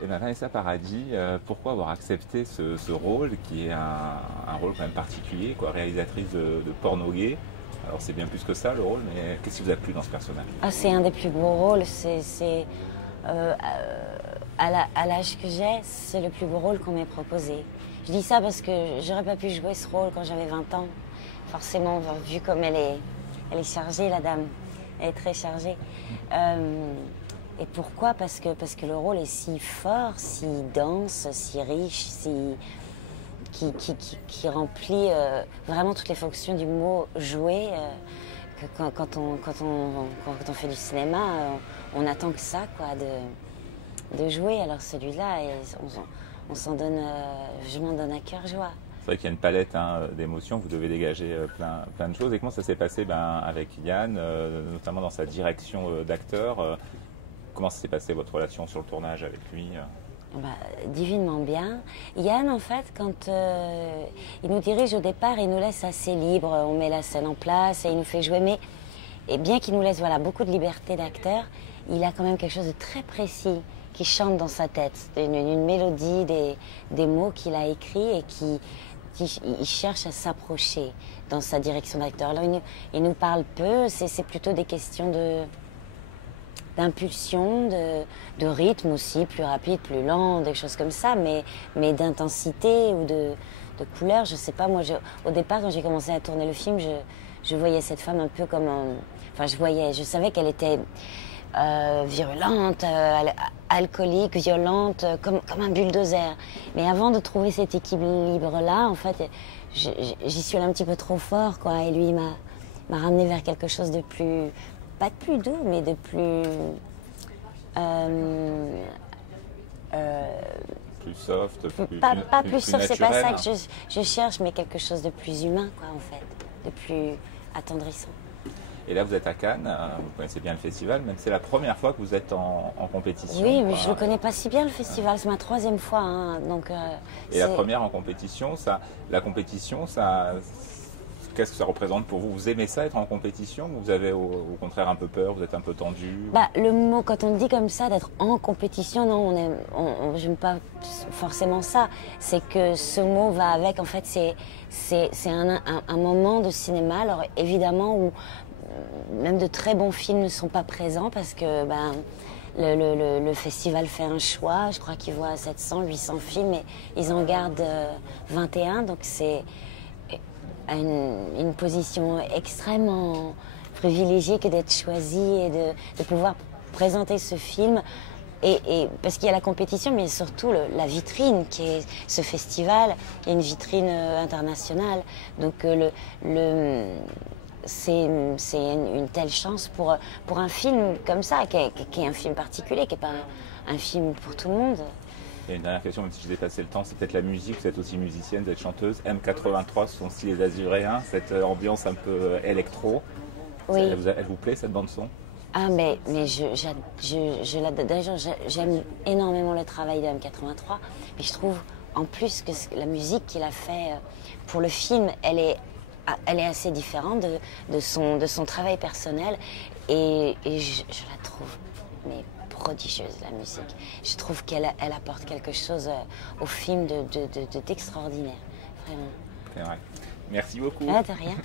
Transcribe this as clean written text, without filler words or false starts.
Et bien Vanessa Paradis, pourquoi avoir accepté ce rôle qui est un rôle quand même particulier, quoi, réalisatrice de porno gay. Alors c'est bien plus que ça le rôle, mais qu'est-ce qui vous a plu dans ce personnage? Ah, c'est un des plus gros rôles. Euh, à l'âge que j'ai, c'est le plus beau rôle qu'on m'ait proposé. Je dis ça parce que j'aurais pas pu jouer ce rôle quand j'avais 20 ans. Forcément, vu comme elle est chargée, la dame. Elle est très chargée. Et pourquoi? Parce que le rôle est si fort, si dense, si riche, qui remplit vraiment toutes les fonctions du mot jouer. Que quand on fait du cinéma, on attend que ça, quoi, de jouer. Alors celui-là, on s'en donne, je m'en donne à cœur joie. C'est vrai qu'il y a une palette d'émotions, vous devez dégager plein de choses. Et comment ça s'est passé avec Yann, notamment dans sa direction d'acteur? Comment ça s'est passé votre relation sur le tournage avec lui? Bah, divinement bien. Yann, en fait, quand il nous dirige au départ, il nous laisse assez libre. On met la scène en place et il nous fait jouer. Mais et bien qu'il nous laisse beaucoup de liberté d'acteur, il a quand même quelque chose de très précis qui chante dans sa tête. Une mélodie, des mots qu'il a écrits et il cherche à s'approcher dans sa direction d'acteur. Alors il nous parle peu, c'est plutôt des questions d'impulsion, de rythme aussi, plus rapide, plus lent, des choses comme ça, mais d'intensité ou de couleur, je sais pas. Moi, au départ, quand j'ai commencé à tourner le film, je voyais cette femme un peu comme je savais qu'elle était virulente, alcoolique, violente, comme un bulldozer. Mais avant de trouver cet équilibre-là, en fait, j'y suis allée un petit peu trop fort, quoi, et lui m'a ramené vers quelque chose de plus... pas de plus doux, mais de plus... plus soft, pas plus soft, c'est pas ça naturel. que je cherche, mais quelque chose de plus humain, quoi, en fait, de plus attendrissant. Et là, vous êtes à Cannes, vous connaissez bien le festival, même c'est la première fois que vous êtes en compétition. Oui, mais quoi. je le connais pas si bien, le festival, c'est ma 3e fois, hein, donc... Et la première en compétition, la compétition, qu'est-ce que ça représente pour vous? Vous aimez ça, être en compétition, ou vous avez au contraire un peu peur, vous êtes un peu tendu? Bah, le mot, quand on dit comme ça, d'être en compétition, non, j'aime pas forcément ça. C'est que ce mot va avec, en fait, c'est un moment de cinéma, alors évidemment, où même de très bons films ne sont pas présents parce que le festival fait un choix. Je crois qu'il voit 700, 800 films et ils en gardent 21. Donc c'est une position extrêmement privilégiée que d'être choisi et de pouvoir présenter ce film. Et parce qu'il y a la compétition, mais surtout la vitrine qui est ce festival. Il y a une vitrine internationale. Donc c'est une telle chance pour un film comme ça, qui est un film particulier, qui n'est pas un film pour tout le monde. Et une dernière question, même si je dépassais le temps, c'est peut-être la musique. Vous êtes aussi musicienne, vous êtes chanteuse. M83, ce sont aussi les Azuréens, cette ambiance un peu électro. Oui. Elle vous plaît, cette bande-son? Ah, mais d'ailleurs, j'aime énormément le travail de M83, mais je trouve en plus que la musique qu'il a fait pour le film, elle est assez différente de son travail personnel et je la trouve prodigieuse, la musique. Je trouve qu'elle apporte quelque chose au film d'extraordinaire, vraiment. C'est vrai. Merci beaucoup. Ah, de rien.